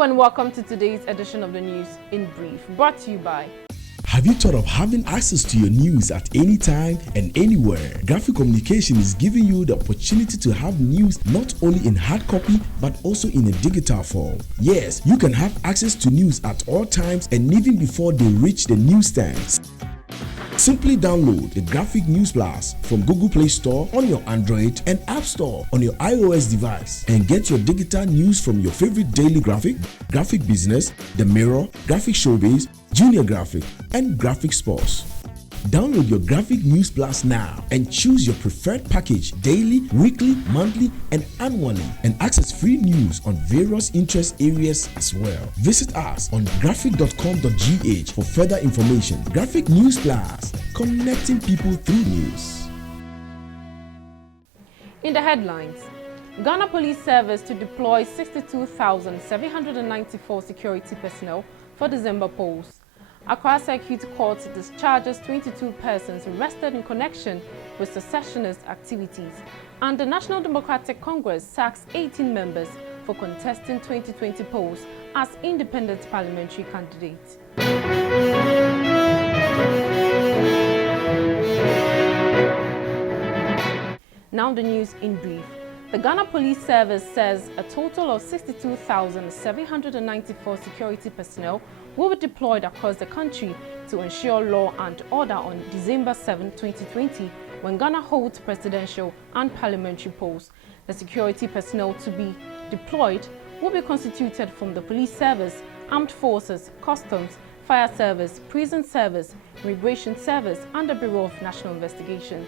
Hello and welcome to today's edition of the News in Brief, brought to you by... Have you thought of having access to your news at any time and anywhere? Graphic Communication is giving you the opportunity to have news not only in hard copy but also in a digital form. Yes, you can have access to news at all times and even before they reach the newsstands. Simply download the Graphic News Plus from Google Play Store on your Android and App Store on your iOS device and get your digital news from your favorite daily graphic, Graphic Business, The Mirror, Graphic Showbiz, Junior Graphic, and Graphic Sports. Download your Graphic News Plus now and choose your preferred package daily, weekly, monthly, and annually, and access free news on various interest areas as well. Visit us on graphic.com.gh for further information. Graphic News Plus, connecting people through news. In the headlines, Ghana Police Service to deploy 62,794 security personnel for December polls. Accra Circuit Court discharges 22 persons arrested in connection with secessionist activities, and the National Democratic Congress sacks 18 members for contesting 2020 polls as independent parliamentary candidates. Now the news in brief. The Ghana Police Service says a total of 62,794 security personnel will be deployed across the country to ensure law and order on December 7, 2020, when Ghana holds presidential and parliamentary polls. The security personnel to be deployed will be constituted from the Police Service, Armed Forces, Customs, Fire Service, Prison Service, Immigration Service, and the Bureau of National Investigations.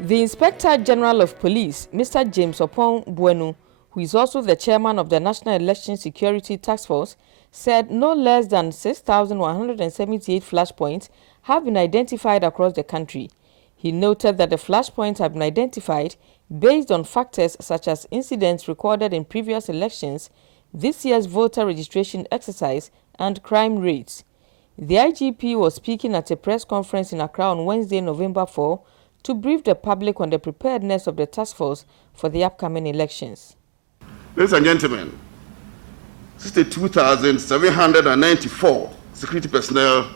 The Inspector General of Police, Mr. James Opon Bueno, who is also the chairman of the National Election Security Task Force, said no less than 6,178 flashpoints have been identified across the country. He noted that the flashpoints have been identified based on factors such as incidents recorded in previous elections, this year's voter registration exercise, and crime rates. The IGP was speaking at a press conference in Accra on Wednesday, November 4, to brief the public on the preparedness of the task force for the upcoming elections. Ladies and gentlemen, 62,794 security personnel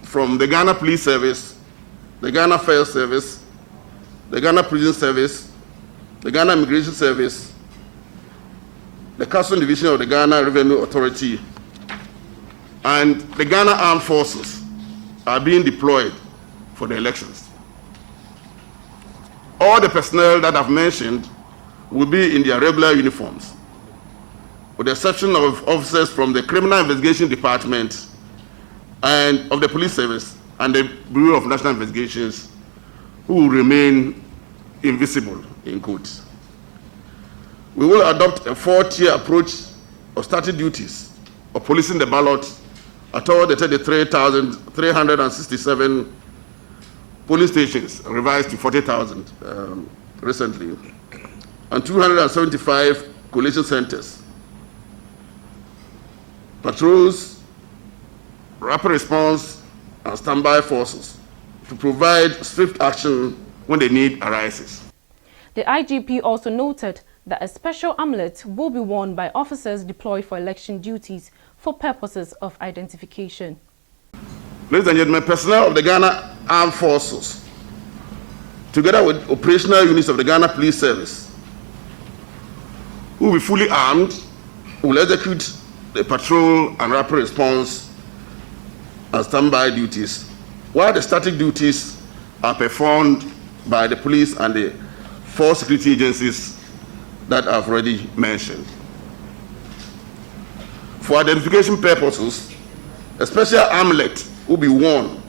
from the Ghana Police Service, the Ghana Fire Service, the Ghana Prison Service, the Ghana Immigration Service, the Customs Division of the Ghana Revenue Authority, and the Ghana Armed Forces are being deployed for the elections. All the personnel that I've mentioned will be in their regular uniforms, with the exception of officers from the Criminal Investigation Department and of the Police Service and the Bureau of National Investigations, who will remain invisible in courts. We will adopt a 4-tier approach of starting duties of policing the ballot at all the 33,367 polling stations, revised to 40,000 recently, and 275 collation centers. Patrols, rapid response, and standby forces to provide swift action when the need arises. The IGP also noted that a special amulet will be worn by officers deployed for election duties for purposes of identification. Ladies and gentlemen, personnel of the Ghana Armed Forces, together with operational units of the Ghana Police Service, who will be fully armed, will execute the patrol and rapid response and standby duties, while the static duties are performed by the police and the 4 security agencies that I've already mentioned. For identification purposes, a special amulet will be worn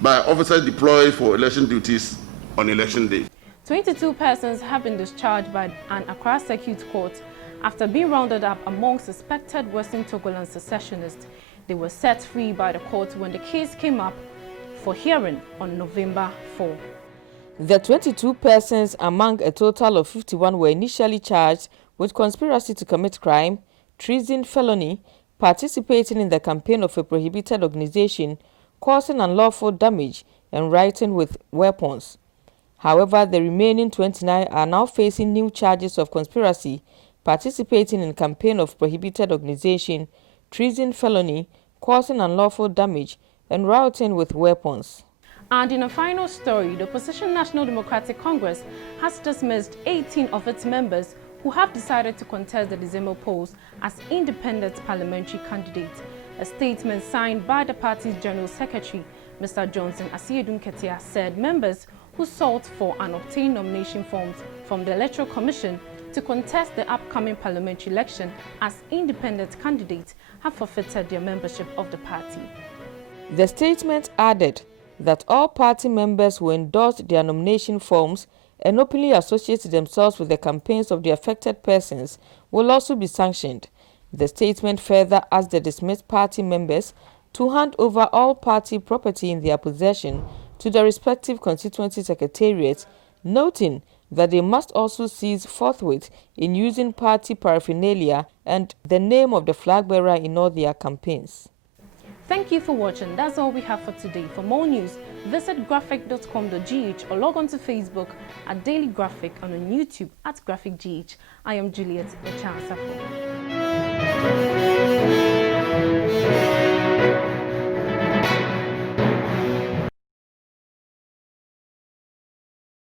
by officers deployed for election duties on election day. 22 persons have been discharged by an Accra Circuit Court after being rounded up among suspected Western Togoland secessionists. They were set free by the court when the case came up for hearing on November 4. The 22 persons among a total of 51 were initially charged with conspiracy to commit crime, treason, felony, participating in the campaign of a prohibited organization, causing unlawful damage, and writing with weapons. However, the remaining 29 are now facing new charges of conspiracy, participating in campaign of prohibited organization, treason felony, causing unlawful damage, and rioting with weapons. And in a final story, the opposition National Democratic Congress has dismissed 18 of its members who have decided to contest the December polls as independent parliamentary candidates. A statement signed by the party's General Secretary, Mr. Johnson Asiedu Nketia, said members who sought for and obtained nomination forms from the Electoral Commission to contest the upcoming parliamentary election as independent candidates have forfeited their membership of the party. The statement added that all party members who endorsed their nomination forms and openly associated themselves with the campaigns of the affected persons will also be sanctioned. The statement further asked the dismissed party members to hand over all party property in their possession to the respective constituency secretariats, noting that they must also cease forthwith in using party paraphernalia and the name of the flag bearer in all their campaigns. Thank you for watching. That's all we have for today. For more news, visit graphic.com.gh or log on to Facebook at Daily Graphic and on YouTube at GraphicGH. I am Juliet Echansafo.